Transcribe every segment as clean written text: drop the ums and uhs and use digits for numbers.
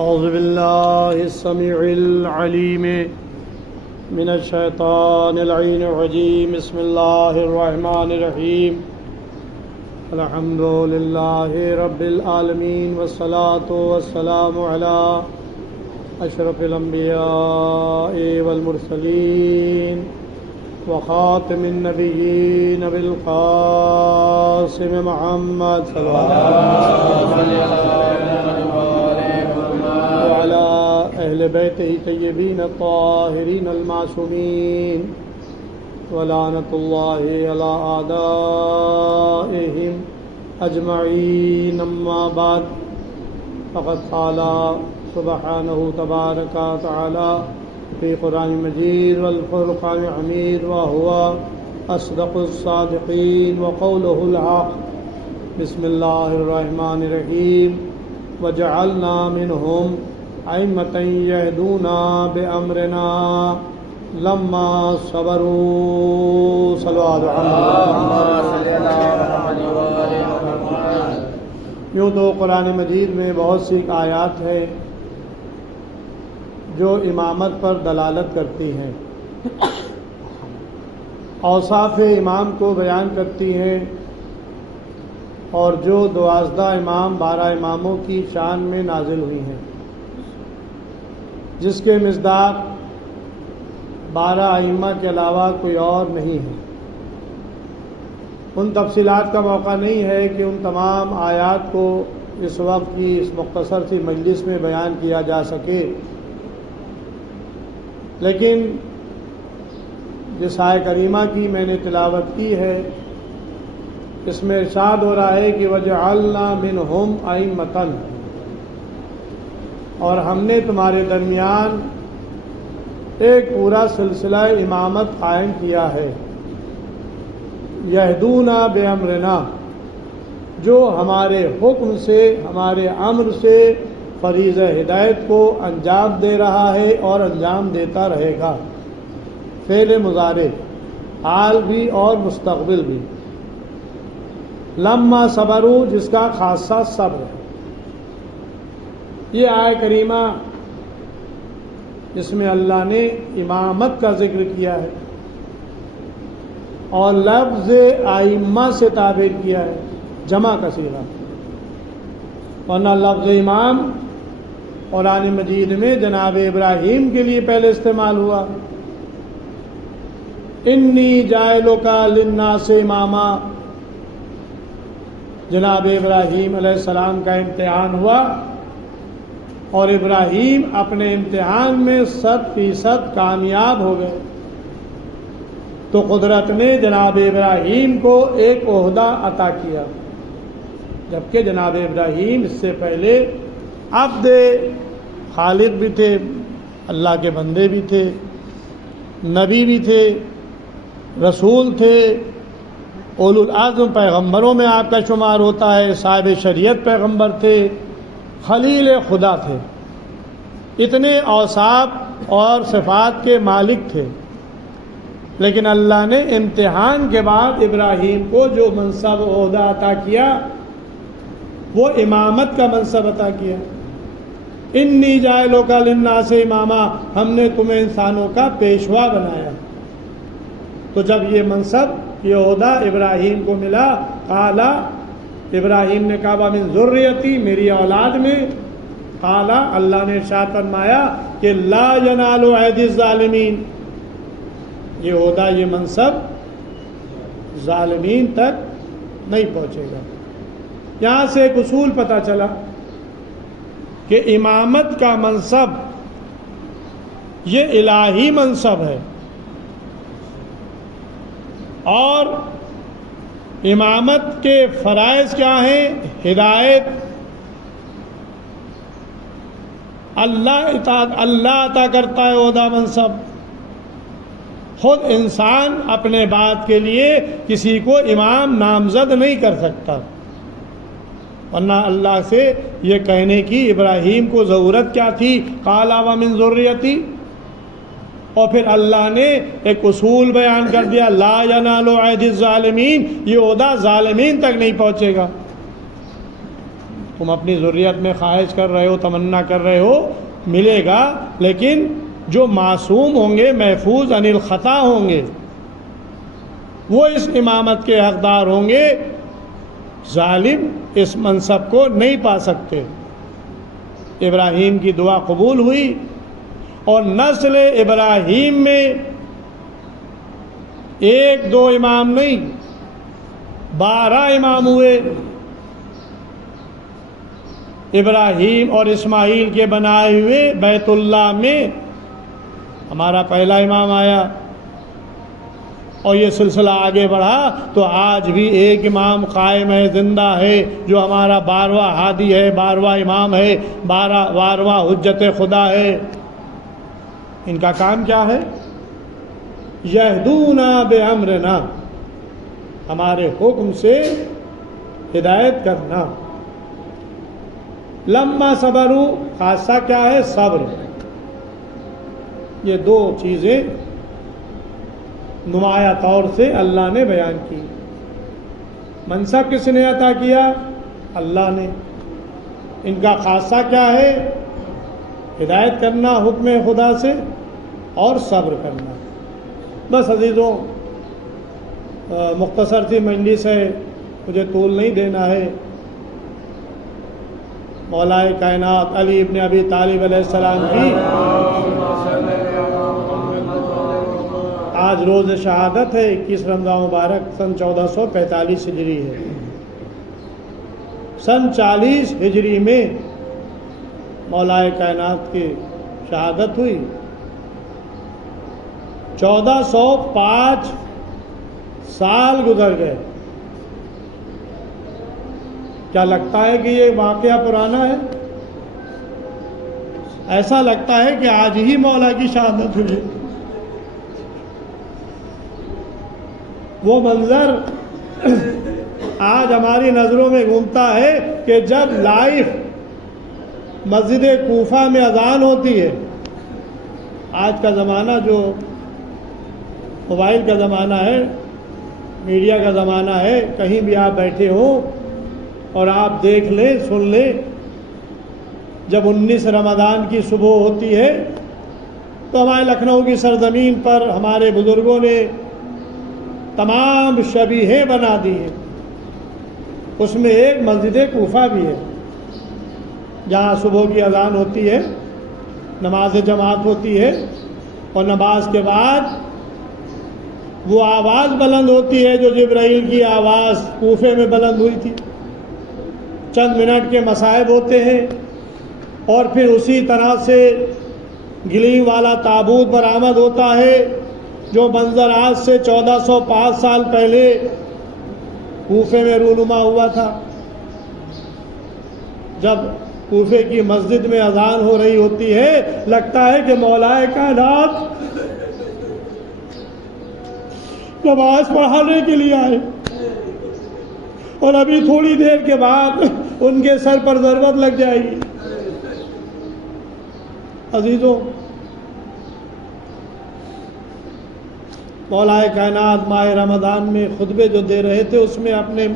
اعوذ باللہ السمیع العلیم من الشیطان اللعین الرجیم بسم اللہ الرحمن الرحیم الحمد للہ رب العالمین والصلاة والسلام علی اشرف الانبیاء والمرسلین وخاتم النبیین بالقاسم محمد صلی اللہ علیہ وسلم وعلى أهل بيته طيبين الطاهرين المعصومين ولعنة الله على أعدائهم أجمعين أما بعد فقد قال سبحانه تبارك وتعالى في قرآن مجيد والفرقان الحميد وهو أصدق الصادقين وقوله الحق بسم الله الرحمن الرحيم وجعلنا منهم أئمة يهدون بأمرنا لما صبروا صلوا على محمد۔ یوں تو قرآن مجید میں بہت سی آیات ہیں جو امامت پر دلالت کرتی ہیں، اوصاف امام کو بیان کرتی ہیں، اور جو 12 امام 12 اماموں کی شان میں نازل ہوئی ہیں، جس کے مصداق 12 ائمہ کے علاوہ کوئی اور نہیں ہے۔ ان تفصیلات کا موقع نہیں ہے کہ ان تمام آیات کو اس وقت کی اس مختصر سی مجلس میں بیان کیا جا سکے، لیکن جس آیہ کریمہ کی میں نے تلاوت کی ہے اس میں ارشاد ہو رہا ہے کہ وَجَعَلْنَا مِنْهُمْ أَئِمَّةً، اور ہم نے تمہارے درمیان ایک پورا سلسلہ امامت قائم کیا ہے، یہدون بِأَمْرِنَا، جو ہمارے حکم سے ہمارے امر سے فریضہ ہدایت کو انجام دے رہا ہے اور انجام دیتا رہے گا، فعل مضارع حال بھی اور مستقبل بھی، لما صبروا جس کا خاصہ صبر ہے۔ یہ آیہ کریمہ اس میں اللہ نے امامت کا ذکر کیا ہے اور لفظ ائمہ سے تعبیر کیا ہے، جمع کا صیغہ، ورنہ لفظ امام قرآن مجید میں جناب ابراہیم کے لیے پہلے استعمال ہوا، انی جاعلک للناس اماما۔ جناب ابراہیم علیہ السلام کا امتحان ہوا اور ابراہیم اپنے امتحان میں 100% کامیاب ہو گئے، تو قدرت نے جناب ابراہیم کو ایک عہدہ عطا کیا، جبکہ جناب ابراہیم اس سے پہلے عبد خالق بھی تھے، اللہ کے بندے بھی تھے، نبی بھی تھے، رسول تھے، اولو العزم پیغمبروں میں آپ کا شمار ہوتا ہے، صاحب شریعت پیغمبر تھے، خلیل خدا تھے، اتنے اوصاف اور صفات کے مالک تھے، لیکن اللہ نے امتحان کے بعد ابراہیم کو جو منصب و عہدہ عطا کیا وہ امامت کا منصب عطا کیا۔ انی جاعلک للناس اماما، ہم نے تمہیں انسانوں کا پیشوا بنایا۔ تو جب یہ منصب یہ عہدہ ابراہیم کو ملا، قالا، ابراہیم نے کہا من ذریتی، میری اولاد میں، قالا، اللہ نے ارشاد فرمایا کہ لا ینال عہد الظالمین، یہ عہدہ یہ منصب ظالمین تک نہیں پہنچے گا۔ یہاں سے ایک اصول پتہ چلا کہ امامت کا منصب یہ الہی منصب ہے، اور امامت کے فرائض کیا ہیں؟ ہدایت، اللہ عطا کرتا ہے عہدہ منصب، خود انسان اپنے بات کے لیے کسی کو امام نامزد نہیں کر سکتا، ورنہ اللہ سے یہ کہنے کی ابراہیم کو ضرورت کیا تھی؟ قال ومن ذریتی، اور پھر اللہ نے ایک اصول بیان کر دیا، لا ینال عہد الظالمین، یہ عہدہ ظالمین تک نہیں پہنچے گا۔ تم اپنی ذریت میں خواہش کر رہے ہو، تمنا کر رہے ہو، ملے گا، لیکن جو معصوم ہوں گے، محفوظ عن الخطا ہوں گے، وہ اس امامت کے حقدار ہوں گے۔ ظالم اس منصب کو نہیں پا سکتے۔ ابراہیم کی دعا قبول ہوئی، اور نسل ابراہیم میں ایک دو امام نہیں، 12 امام ہوئے۔ ابراہیم اور اسماعیل کے بنائے ہوئے بیت اللہ میں ہمارا پہلا امام آیا، اور یہ سلسلہ آگے بڑھا تو آج بھی ایک امام قائم ہے، زندہ ہے، جو ہمارا 12واں ہادی ہے، 12واں امام ہے، 12واں حجت خدا ہے۔ ان کا کام کیا ہے؟ یہدونا بامرنا، ہمارے حکم سے ہدایت کرنا۔ لما صبروا، خاصہ کیا ہے؟ صبر۔ یہ دو چیزیں نمایاں طور سے اللہ نے بیان کی۔ منصب کس نے عطا کیا؟ اللہ نے۔ ان کا خاصہ کیا ہے؟ ہدایت کرنا حکم خدا سے اور صبر کرنا۔ بس عزیزوں، مختصر سی مجلس ہے، مجھے طول نہیں دینا ہے۔ مولا کائنات علی ابن ابی طالب علیہ السلام کی آج روز شہادت ہے، 21 رمضان مبارک، سن 1445 ہجری ہے۔ سن 40 ہجری میں مولا کائنات کی شہادت ہوئی۔ 1405 سال گزر گئے۔ کیا لگتا ہے کہ یہ واقعہ پرانا ہے؟ ایسا لگتا ہے کہ آج ہی مولا کی شہادت ہوئی۔ وہ منظر آج ہماری نظروں میں گھومتا ہے کہ جب لائیو مسجد کوفہ میں اذان ہوتی ہے۔ آج کا زمانہ جو موبائل کا زمانہ ہے، میڈیا کا زمانہ ہے، کہیں بھی آپ بیٹھے ہوں اور آپ دیکھ لیں، سن لیں، جب 19 رمضان کی صبح ہوتی ہے تو ہمارے لکھنؤ کی سرزمین پر ہمارے بزرگوں نے تمام شبیہیں بنا دی ہیں۔ اس میں ایک مسجد کوفہ بھی ہے، جہاں صبح کی اذان ہوتی ہے، نماز جماعت ہوتی ہے، اور نماز کے بعد وہ آواز بلند ہوتی ہے جو جبرائیل کی آواز کوفے میں بلند ہوئی تھی۔ چند منٹ کے مصائب ہوتے ہیں، اور پھر اسی طرح سے گلیم والا تابوت برآمد ہوتا ہے، جو منظر آج سے 1405 سال پہلے کوفے میں رونما ہوا تھا۔ جب کوفے کی مسجد میں اذان ہو رہی ہوتی ہے، لگتا ہے کہ مولا کائنات نماز پڑھانے کے لیے آئے، اور ابھی تھوڑی دیر کے بعد ان کے سر پر ضربت لگ جائے گی۔ عزیزوں، مولا کائنات ماہ رمضان میں خطبے جو دے رہے تھے، اس میں اپنے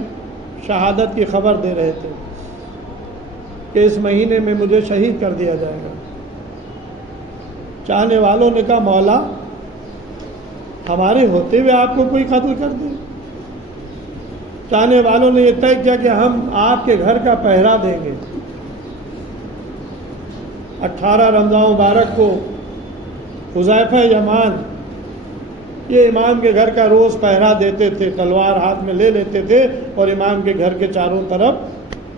شہادت کی خبر دے رہے تھے کہ اس مہینے میں مجھے شہید کر دیا جائے گا۔ چاہنے والوں نے کہا مولا، ہمارے ہوتے ہوئے آپ کو کوئی قتل کر دے؟ چاہنے والوں نے یہ طے کیا کہ ہم آپ کے گھر کا پہرا دیں گے۔ 18 رمضان مبارک کو حذیفہ یمان یہ امام کے گھر کا روز پہرا دیتے تھے، تلوار ہاتھ میں لے لیتے تھے اور امام کے گھر کے چاروں طرف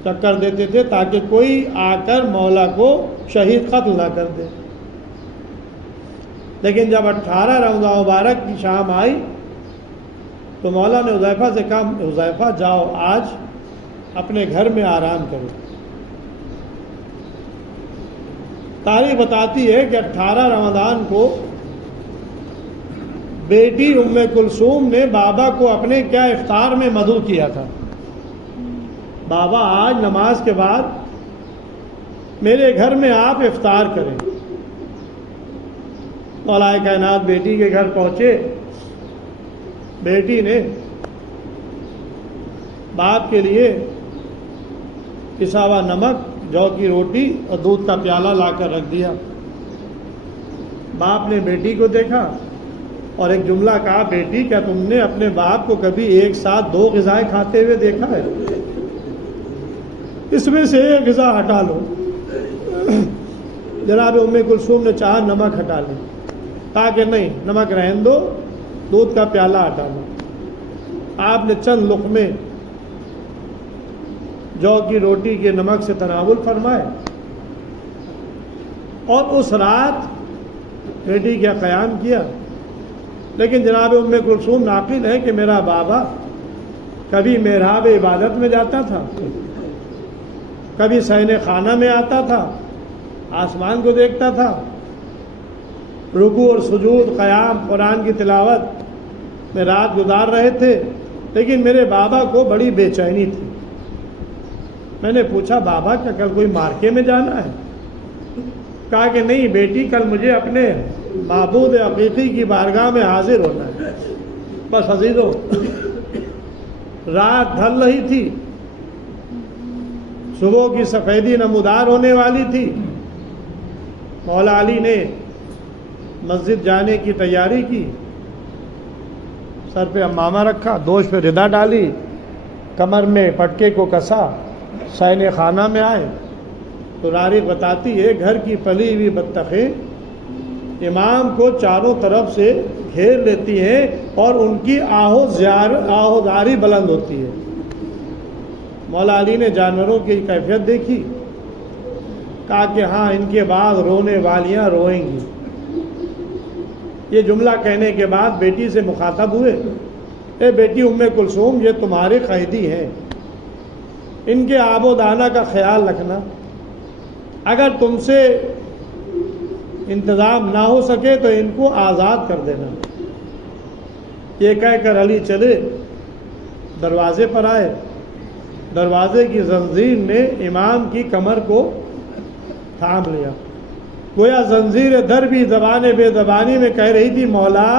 چکر دیتے تھے تاکہ کوئی آ کر مولا کو شہید قتل نہ کر دے۔ لیکن جب 18 رمضان مبارک کی شام آئی تو مولا نے حذیفہ سے کہا، حذیفہ جاؤ آج اپنے گھر میں آرام کرو۔ تاریخ بتاتی ہے کہ 18 رمضان کو بیٹی ام کلثوم نے بابا کو اپنے کیا افطار میں مدعو کیا تھا، بابا آج نماز کے بعد میرے گھر میں آپ افطار کریں۔ مولا کائنات بیٹی کے گھر پہنچے، بیٹی نے باپ کے لیے پسا ہوا نمک، جو کی روٹی اور دودھ کا پیالہ لا کر رکھ دیا۔ باپ نے بیٹی کو دیکھا اور ایک جملہ کہا، بیٹی کیا تم نے اپنے باپ کو کبھی ایک ساتھ 2 غذائیں کھاتے ہوئے دیکھا ہے؟ اس میں سے ایک غذا ہٹا لو۔ جناب ام کلثوم نے چاہا نمک ہٹا لی، کہا کہ نہیں، نمک رہن دو، دودھ کا پیالہ ہٹا لو۔ آپ نے چند لقمے جو کی روٹی کے نمک سے تناول فرمائے اور اس رات بیٹی کا قیام کیا۔ لیکن جناب ام کلثوم ناقل ہے کہ میرا بابا کبھی محراب عبادت میں جاتا تھا، کبھی صحن خانہ میں آتا تھا، آسمان کو دیکھتا تھا، رکوع اور سجود، قیام، قرآن کی تلاوت میں رات گزار رہے تھے۔ لیکن میرے بابا کو بڑی بے چینی تھی۔ میں نے پوچھا، بابا کیا کل کوئی مارکے میں جانا ہے؟ کہا کہ نہیں بیٹی، کل مجھے اپنے معبود حقیقی کی بارگاہ میں حاضر ہونا ہے۔ بس عزیزوں، رات ڈھل رہی تھی، صبح کی سفیدی نمودار ہونے والی تھی۔ مولا علی نے مسجد جانے کی تیاری کی، سر پہ امامہ رکھا، دوش پہ ردا ڈالی، کمر میں پٹکے کو کسا، صحن خانہ میں آئے تو رارق بتاتی ہے گھر کی پلی ہوئی بطخیں امام کو چاروں طرف سے گھیر لیتی ہیں اور ان کی آہوزاری بلند ہوتی ہے۔ مولا علی نے جانوروں کی کیفیت دیکھی، کہا کہ ہاں ان کے بعد رونے والیاں روئیں گی۔ یہ جملہ کہنے کے بعد بیٹی سے مخاطب ہوئے، اے بیٹی ام کلثوم، یہ تمہارے قیدی ہیں، ان کے آب و دانہ کا خیال رکھنا، اگر تم سے انتظام نہ ہو سکے تو ان کو آزاد کر دینا۔ یہ کہہ کر علی چلے، دروازے پر آئے، دروازے کی زنجیر نے امام کی کمر کو تھام لیا، گویا زنجیر در بھی زبان بے زبانی میں کہہ رہی تھی، مولا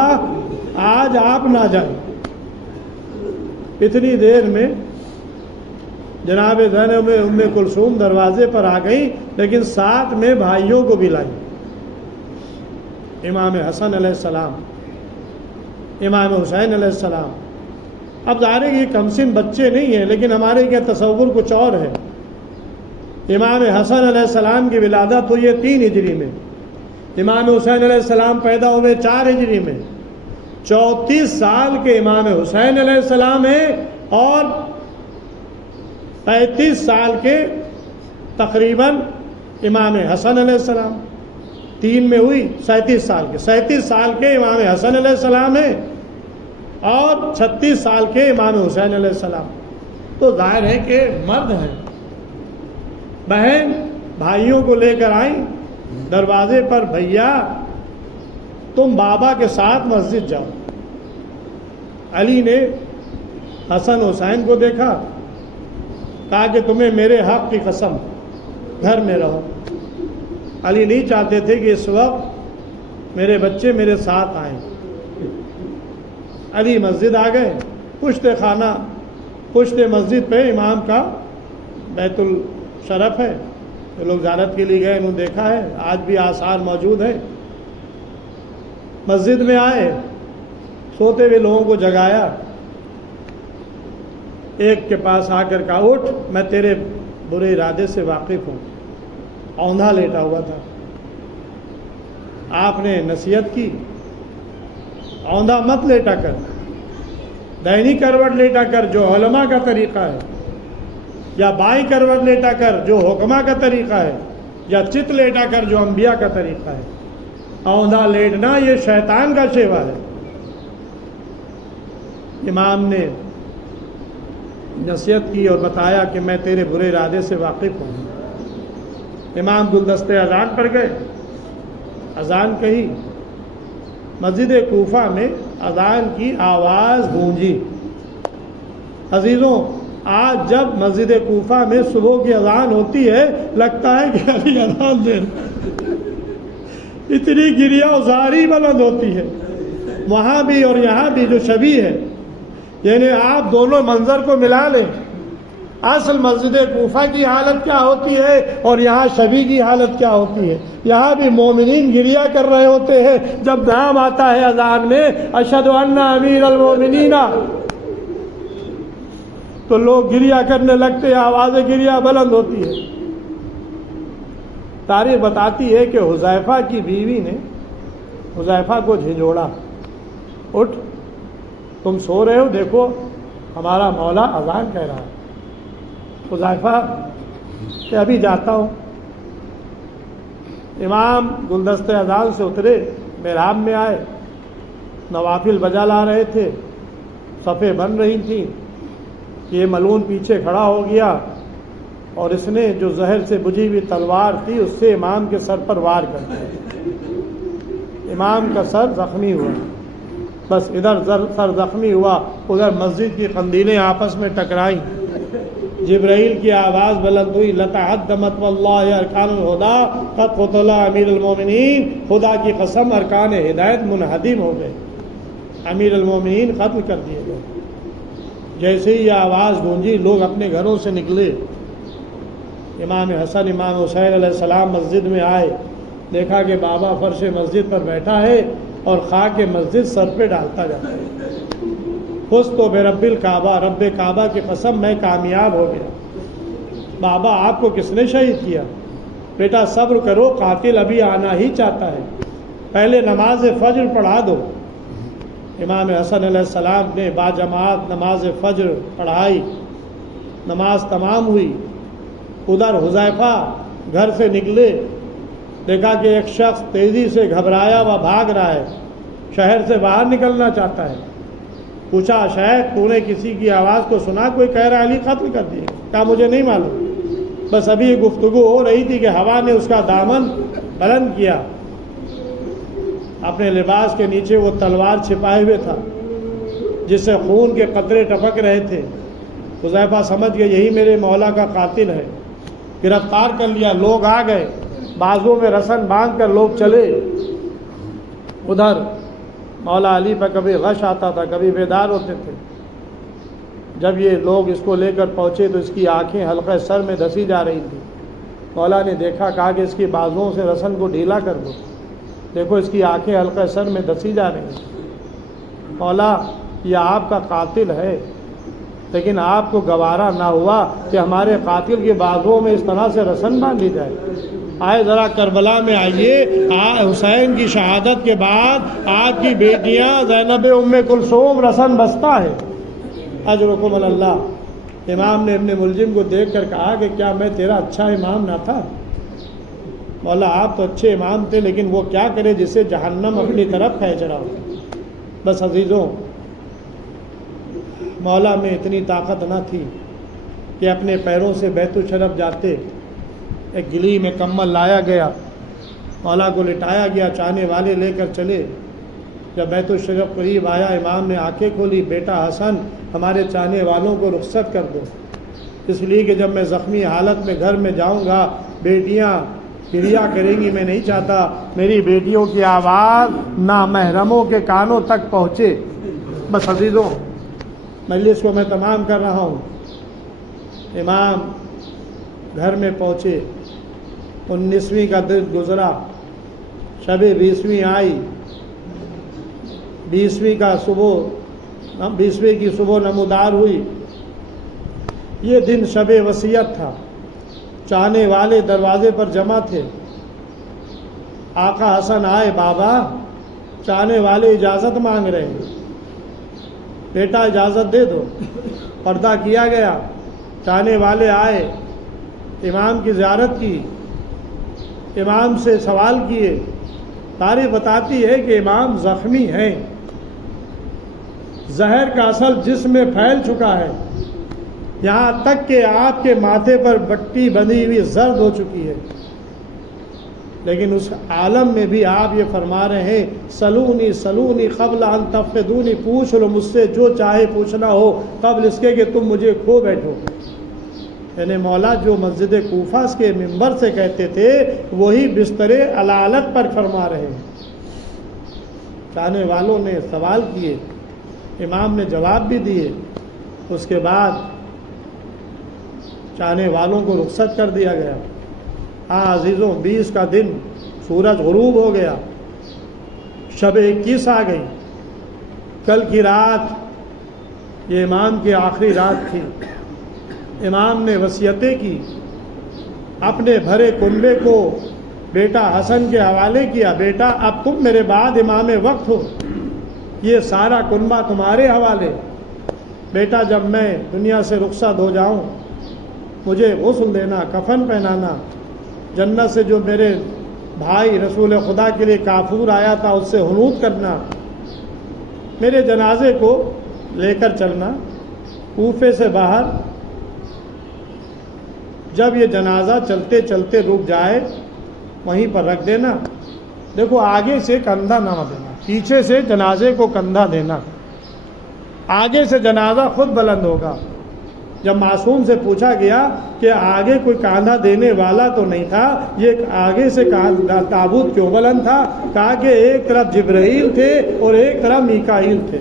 آج آپ نہ جائیں۔ اتنی دیر میں جناب زینب ام کلثوم دروازے پر آ گئی، لیکن ساتھ میں بھائیوں کو بھی لائی، امام حسن علیہ السلام، امام حسین علیہ السلام۔ اب ظاہر ہے یہ کم سن بچے نہیں ہیں، لیکن ہمارے کیا تصور کچھ اور ہے۔ امام حسن علیہ السلام کی ولادت ہوئی ہے 3 ہجری میں، امام حسین علیہ السلام پیدا ہوئے 4 ہجری میں۔ 34 سال کے امام حسین علیہ السلام ہیں اور 35 سال کے تقریباً امام حسن علیہ السلام، 3 میں ہوئی 37 سال کے، 37 سال کے امام حسن علیہ السلام ہیں اور 36 سال کے امام حسین علیہ السلام۔ تو ظاہر ہے کہ مرد ہیں۔ بہن بھائیوں کو لے کر آئیں دروازے پر، بھیا تم بابا کے ساتھ مسجد جاؤ۔ علی نے حسن حسین کو دیکھا، کہا کہ تمہیں میرے حق کی قسم گھر میں رہو۔ علی نہیں چاہتے تھے کہ اس وقت میرے بچے میرے ساتھ آئیں۔ علی مسجد آ گئے، پشت خانہ، پشت مسجد پہ امام کا بیت الشرف ہے، جو لوگ زیارت کے لیے گئے انہوں نے دیکھا ہے، آج بھی آثار موجود ہیں۔ مسجد میں آئے، سوتے ہوئے لوگوں کو جگایا، ایک کے پاس آ کر کہا، اٹھ، میں تیرے برے ارادے سے واقف ہوں۔ اوندھا لیٹا ہوا تھا، آپ نے نصیحت کی، اوندھا مت لیٹا کر، دائنی کروٹ لیٹا کر جو علماء کا طریقہ ہے، یا بائیں کروٹ لیٹا کر جو حکماء کا طریقہ ہے، یا چت لیٹا کر جو انبیاء کا طریقہ ہے۔ اوندھا لیٹنا یہ شیطان کا شیوا ہے۔ امام نے نصیحت کی اور بتایا کہ میں تیرے برے ارادے سے واقف ہوں۔ امام گلدستے اذان پر گئے، اذان کہی، مسجد کوفہ میں اذان کی آواز گونجی۔ عزیزوں، آج جب مسجد کوفہ میں صبح کی اذان ہوتی ہے لگتا ہے کہ ابھی اذان دے، اتنی گریا و زاری بلند ہوتی ہے وہاں بھی اور یہاں بھی جو شبیہ ہے، یعنی آپ دونوں منظر کو ملا لیں، اصل مسجد کوفہ کی حالت کیا ہوتی ہے اور یہاں شبی کی حالت کیا ہوتی ہے؟ یہاں بھی مومنین گریا کر رہے ہوتے ہیں جب نام آتا ہے اذان میں اشہد ان امیر المومنین، تو لوگ گریا کرنے لگتے ہیں، آواز گریا بلند ہوتی ہے۔ تاریخ بتاتی ہے کہ حذیفہ کی بیوی نے حذیفہ کو جھنجھوڑا، اٹھ تم سو رہے ہو، دیکھو ہمارا مولا اذان کہہ رہا ہے۔ حذیفہ کہ ابھی جاتا ہوں۔ امام گلدستہ اذان سے اترے، محراب میں آئے، نوافل بجا لا رہے تھے، صفیں بن رہی تھیں، یہ ملعون پیچھے کھڑا ہو گیا اور اس نے جو زہر سے بجھی ہوئی تلوار تھی اس سے امام کے سر پر وار کر دیا۔ امام کا سر زخمی ہوا، بس ادھر سر زخمی ہوا، ادھر مسجد کی قندیلیں آپس میں ٹکرائیں، جبرائیل کی آواز بلند ہوئی لتعدمت واللہ ارکان الہدی قد قتل امیر المومنین، خدا کی قسم ارکان ہدایت منہدم ہو گئے، امیر المومنین ختم کر دیے گئے۔ جیسے ہی یہ آواز گونجی لوگ اپنے گھروں سے نکلے، امام حسن امام حسین علیہ السلام مسجد میں آئے، دیکھا کہ بابا فرش مسجد پر بیٹھا ہے اور خاک مسجد سر پہ ڈالتا جاتا ہے۔ فزت برب الکعبہ، رب کعبہ کی قسم میں کامیاب ہو گیا۔ بابا آپ کو کس نے شہید کیا؟ بیٹا صبر کرو، قاتل ابھی آنا ہی چاہتا ہے، پہلے نماز فجر پڑھا دو۔ امام حسن علیہ السلام نے باجماعت نماز فجر پڑھائی، نماز تمام ہوئی۔ ادھر حذیفہ گھر سے نکلے، دیکھا کہ ایک شخص تیزی سے گھبرایا ہوا بھاگ رہا ہے، شہر سے باہر نکلنا چاہتا ہے۔ پوچھا شاید تو نے کسی کی آواز کو سنا؟ کوئی کہہ رہا علی قتل کر دیے۔ کہا مجھے نہیں معلوم، بس ابھی یہ گفتگو ہو رہی تھی کہ ہوا نے اس کا دامن بلند کیا، اپنے لباس کے نیچے وہ تلوار چھپائے ہوئے تھا جس سے خون کے قطرے ٹپک رہے تھے۔ حذیفہ سمجھ گئے یہی میرے مولا کا قاتل ہے، گرفتار کر لیا۔ لوگ آ گئے، بازوں میں رسن باندھ کر لوگ چلے۔ ادھر مولا علی پہ کبھی غش آتا تھا، کبھی بیدار ہوتے تھے۔ جب یہ لوگ اس کو لے کر پہنچے تو اس کی آنکھیں حلقہ سر میں دسی جا رہی تھیں۔ مولا نے دیکھا، کہا کہ اس کی بازوؤں سے رسن کو ڈھیلا کر دو، دیکھو اس کی آنکھیں حلقہ سر میں دسی جا رہی ہیں۔ مولا یہ آپ کا قاتل ہے، لیکن آپ کو گوارا نہ ہوا کہ ہمارے قاتل کے بازوؤں میں اس طرح سے رسن باندھی جائے۔ آئے ذرا کربلا میں آئیے، حسین کی شہادت کے بعد آپ کی بیٹیاں زینب ام کلثوم رسن بستہ ہے، اجرکم علی اللہ۔ امام نے ابن ملجم کو دیکھ کر کہا کہ کیا میں تیرا اچھا امام نہ تھا؟ مولا آپ تو اچھے امام تھے، لیکن وہ کیا کرے جسے جہنم اپنی طرف کھینچ رہا ہو۔ بس عزیزوں، مولا میں اتنی طاقت نہ تھی کہ اپنے پیروں سے بیت الشرف جاتے۔ ایک گلی میں کمل لایا گیا، مولا کو لٹایا گیا، چاہنے والے لے کر چلے۔ جب بیت الشرف قریب آیا، امام نے آنکھیں کھولی، بیٹا حسن ہمارے چاہنے والوں کو رخصت کر دو، اس لیے کہ جب میں زخمی حالت میں گھر میں جاؤں گا بیٹیاں گریا کریں گی، میں نہیں چاہتا میری بیٹیوں کی آواز نامحرموں کے کانوں تک پہنچے۔ بس عزیزوں، مجلس کو میں تمام کر رہا ہوں۔ امام گھر میں پہنچے، 19ویں کا دن گزرا، شب 20ویں آئی، 20ویں کی صبح نمودار ہوئی۔ یہ دن شب وصیت تھا، چاہنے والے دروازے پر جمع تھے۔ آقا حسن آئے، بابا چاہنے والے اجازت مانگ رہے ہیں، بیٹا اجازت دے دو۔ پردہ کیا گیا، چاہنے والے آئے، امام کی زیارت کی، امام سے سوال کیے۔ تاریخ بتاتی ہے کہ امام زخمی ہیں، زہر کا اثر جسم میں پھیل چکا ہے، یہاں تک کہ آپ کے ماتھے پر بٹی بندھی ہوئی زرد ہو چکی ہے، لیکن اس عالم میں بھی آپ یہ فرما رہے ہیں سلونی سلونی قبل ان تفقدونی، پوچھ لو مجھ سے جو چاہے پوچھنا ہو قبل اس کے کہ تم مجھے کھو بیٹھو۔ یعنی مولا جو مسجد کوفہ کے منبر سے کہتے تھے وہی بستر علالت پر فرما رہے ہیں۔ چاہنے والوں نے سوال کیے، امام نے جواب بھی دیے۔ اس کے بعد چاہنے والوں کو رخصت کر دیا گیا۔ ہاں عزیزوں، 20 کا دن، سورج غروب ہو گیا، شب 21 آ گئی۔ کل کی رات یہ امام کی آخری رات تھی۔ امام نے وصیتیں کی، اپنے بھرے کنبے کو بیٹا حسن کے حوالے کیا، بیٹا اب تم میرے بعد امام وقت ہو، یہ سارا کنبہ تمہارے حوالے۔ بیٹا جب میں دنیا سے رخصت ہو جاؤں مجھے غسل دینا، کفن پہنانا، جنت سے جو میرے بھائی رسول خدا کے لیے کافور آیا تھا اس سے حنوط کرنا، میرے جنازے کو لے کر چلنا کوفے سے باہر، جب یہ جنازہ چلتے چلتے رک جائے وہیں پر رکھ دینا۔ دیکھو آگے سے کندھا نہ دینا، پیچھے سے جنازے کو کندھا دینا، آگے سے جنازہ خود بلند ہوگا۔ جب معصوم سے پوچھا گیا کہ آگے کوئی کاندھا دینے والا تو نہیں تھا، یہ آگے سے تابوت کیوں بلند تھا؟ کہا کہ ایک طرف جبرائیل تھے اور ایک طرف میکائیل تھے،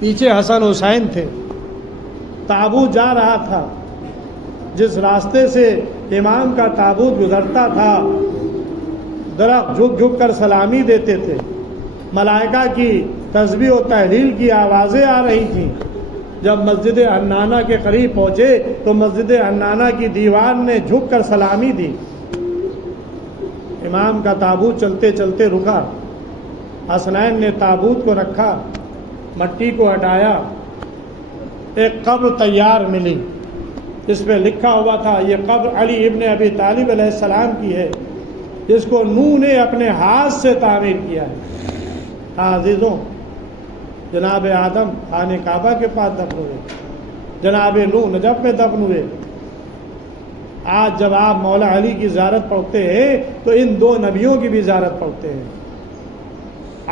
پیچھے حسن حسین تھے۔ تابوت جا رہا تھا، جس راستے سے امام کا تابوت گزرتا تھا درخت جھک جھک کر سلامی دیتے تھے، ملائکہ کی تسبیح و تحلیل کی آوازیں آ رہی تھیں۔ جب مسجد حنانہ کے قریب پہنچے تو مسجد حنانہ کی دیوار نے جھک کر سلامی دی۔ امام کا تابوت چلتے چلتے رکا، حسنین نے تابوت کو رکھا، مٹی کو ہٹایا، ایک قبر تیار ملی، اس پہ لکھا ہوا تھا یہ قبر علی ابن ابی طالب علیہ السلام کی ہے، جس کو نوح نے اپنے ہاتھ سے تعمیر کیا ہے۔ ہاں عزیزوں، جناب آدم خانہ کعبہ کے پاس دفن ہوئے، جناب نوح نجف میں دفن ہوئے۔ آج جب آپ مولا علی کی زیارت پڑھتے ہیں تو ان دو نبیوں کی بھی زیارت پڑھتے ہیں،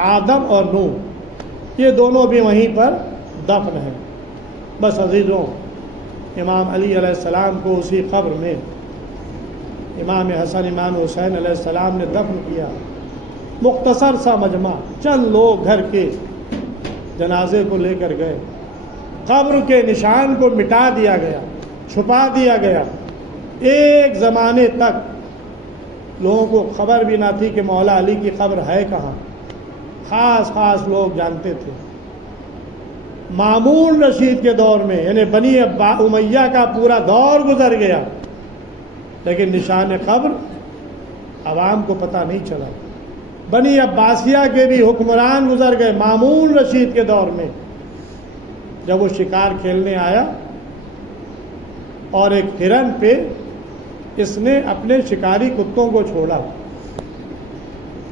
آدم اور نوح، یہ دونوں بھی وہیں پر دفن ہیں۔ بس عزیزوں، امام علی علیہ السلام کو اسی قبر میں امام حسن امام حسین علیہ السلام نے دفن کیا۔ مختصر سا مجمع، چند لوگ گھر کے جنازے کو لے کر گئے، قبر کے نشان کو مٹا دیا گیا، چھپا دیا گیا۔ ایک زمانے تک لوگوں کو خبر بھی نہ تھی کہ مولا علی کی قبر ہے کہاں، خاص لوگ جانتے تھے۔ مامون رشید کے دور میں یعنی بنی امیہ کا پورا دور گزر گیا، لیکن نشان قبر عوام کو پتہ نہیں چلا۔ بنی عباسیہ کے بھی حکمران گزر گئے مامون رشید کے دور میں، جب وہ شکار کھیلنے آیا اور ایک ہرن پہ اس نے اپنے شکاری کتوں کو چھوڑا،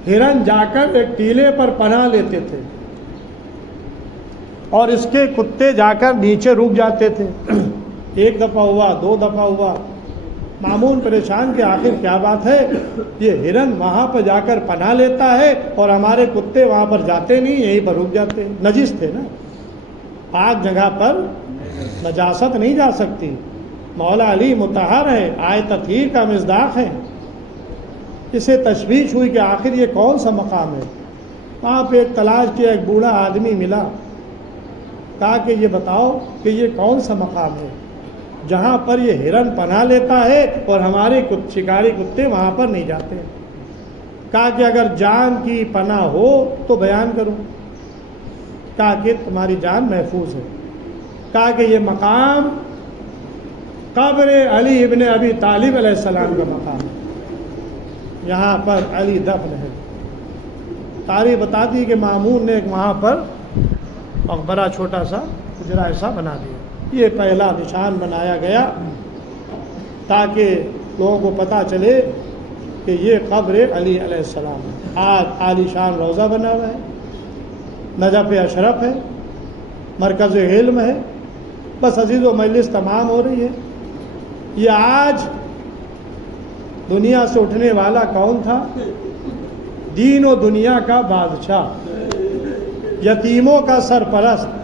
ہرن جا کر ایک ٹیلے پر پناہ لیتے تھے اور اس کے کتے جا کر نیچے رک جاتے تھے۔ ایک دفعہ ہوا، دو دفعہ ہوا، مامون پریشان کہ آخر کیا بات ہے، یہ ہرن وہاں پر جا کر پناہ لیتا ہے اور ہمارے کتے وہاں پر جاتے نہیں، یہیں پر رک جاتے۔ نجس تھے نا، پاک جگہ پر نجاست نہیں جا سکتی۔ مولا علی مطہر ہے، آئے تطہیر کا مصداق ہے۔ اسے تشویش ہوئی کہ آخر یہ کون سا مقام ہے۔ وہاں پہ ایک تلاش کیا، ایک بوڑھا آدمی ملا، کہا کہ یہ بتاؤ کہ یہ کون سا مقام ہے جہاں پر یہ ہرن پناہ لیتا ہے اور ہمارے شکاری کتے وہاں پر نہیں جاتے۔ کہا کہ اگر جان کی پناہ ہو تو بیان کرو۔ کہا کہ تمہاری جان محفوظ ہے۔ کہا کہ یہ مقام قبر علی ابن ابی طالب علیہ السلام کا مقام ہے، یہاں پر علی دفن ہے۔ تاریخ بتاتی کہ مامون نے ایک وہاں پر مقبرہ چھوٹا سا حجرہ ایسا بنا دیا۔ یہ پہلا نشان بنایا گیا تاکہ لوگوں کو پتہ چلے کہ یہ قبر علی علیہ السلام ہے۔ آج عالی شان روضہ بنا ہوا ہے، نجف اشرف ہے، مرکز علم ہے۔ بس عزیزو، مجلس تمام ہو رہی ہے۔ یہ آج دنیا سے اٹھنے والا کون تھا؟ دین و دنیا کا بادشاہ، یتیموں کا سرپرست،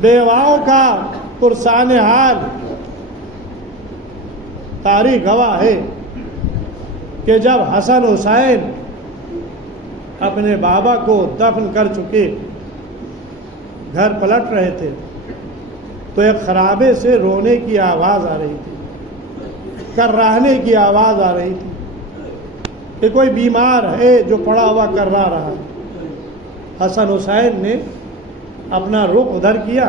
بیواؤں کا پرسان حال۔ تاریخ گواہ ہے کہ جب حسن حسین اپنے بابا کو دفن کر چکے گھر پلٹ رہے تھے تو ایک خرابے سے رونے کی آواز آ رہی تھی، کراہنے کی آواز آ رہی تھی کہ کوئی بیمار ہے جو پڑا ہوا کرا رہا ہے۔ حسن حسین نے اپنا رخ ادھر کیا،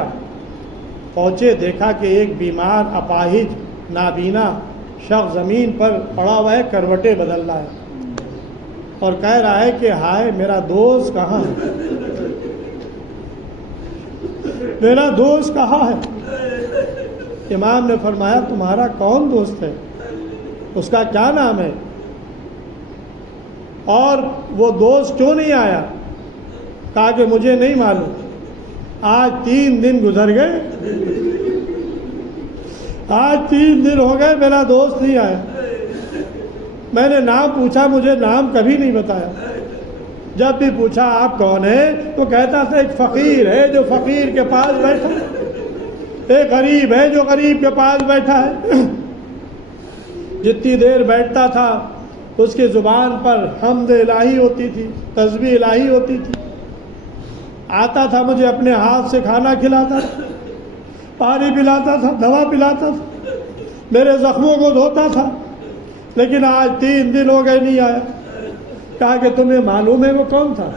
پہنچے، دیکھا کہ ایک بیمار اپاہج نابینا شخص زمین پر پڑا ہوا ہے، کروٹیں بدل رہا ہے اور کہہ رہا ہے کہ ہائے میرا دوست کہاں ہے، میرا دوست کہاں ہے۔ امام نے فرمایا تمہارا کون دوست ہے، اس کا کیا نام ہے، اور وہ دوست کیوں نہیں آیا؟ کہا کہ مجھے نہیں معلوم، آج 3 دن گزر گئے، آج 3 دن ہو گئے میرا دوست نہیں آیا۔ میں نے نام پوچھا، مجھے نام کبھی نہیں بتایا۔ جب بھی پوچھا آپ کون ہیں تو کہتا تھا ایک فقیر ہے جو فقیر کے پاس بیٹھا ہے، ایک غریب ہے جو غریب کے پاس بیٹھا ہے۔ جتنی دیر بیٹھتا تھا اس کی زبان پر حمد الہی ہوتی تھی، تسبیح الہی ہوتی تھی۔ آتا تھا مجھے اپنے ہاتھ سے کھانا کھلاتا تھا، پانی پلاتا تھا، دوا پلاتا تھا، میرے زخموں کو دھوتا تھا، لیکن آج 3 دن ہو گئے نہیں آیا۔ کہا کہ تمہیں معلوم ہے وہ کون تھا؟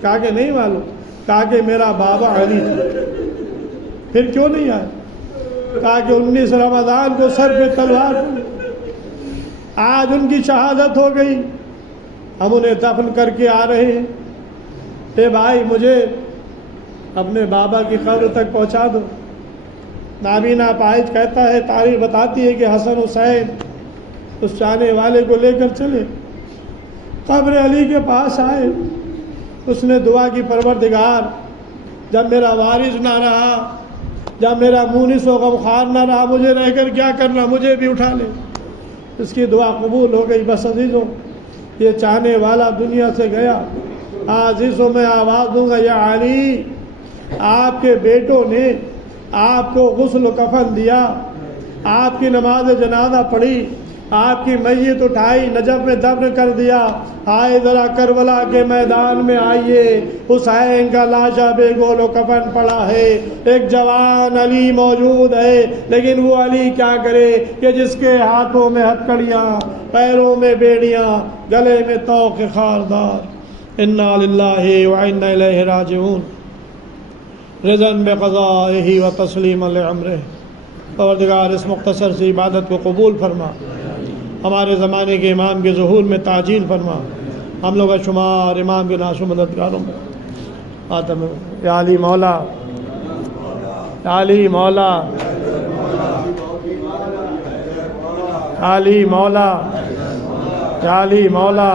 کہا کہ نہیں معلوم۔ کہا کہ میرا بابا علی تھا۔ پھر کیوں نہیں آیا؟ کہا کہ 19 رمضان کو سر پہ تلوار پڑی، آج ان کی شہادت ہو گئی، ہم انہیں دفن کر کے آ رہے ہیں۔ اے بھائی مجھے اپنے بابا کی قبر تک پہنچا دو۔ نابینا اپاہج کہتا ہے، تاریخ بتاتی ہے کہ حسن حسین اس چاہنے والے کو لے کر چلے، قبر علی کے پاس آئے، اس نے دعا کی پروردگار جب میرا وارث نہ رہا، جب میرا مونس و غمخوار نہ رہا، مجھے رہ کر کیا کرنا، مجھے بھی اٹھا لے۔ اس کی دعا قبول ہو گئی۔ بس عزیزوں، یہ چاہنے والا دنیا سے گیا، عزیزوں میں آواز دوں گا یا علی، آپ کے بیٹوں نے آپ کو غسل و کفن دیا، آپ کی نماز جنازہ پڑھی، آپ کی میت اٹھائی، نجف میں دفن کر دیا، آئے ذرا کربلا کے میدان میں آئیے، حسین کا لاشا بے گول و کفن پڑا ہے، ایک جوان علی موجود ہے، لیکن وہ علی کیا کرے کہ جس کے ہاتھوں میں ہتھکڑیاں، پیروں میں بیڑیاں، گلے میں طوق خاردار۔ انا للہ و انا الیہ راجعون، رضا بقضائہ و تسلیما لامرہ۔ پروردگار اس مختصر سی عبادت کو قبول فرما، ہمارے زمانے کے امام کے ظہور میں تعجیل فرما، ہم لوگ کا شمار امام کے ناش و مددگاروں میں آتم۔ یا علی مولا، یا علی مولا، یا علی مولا، یا علی مولا۔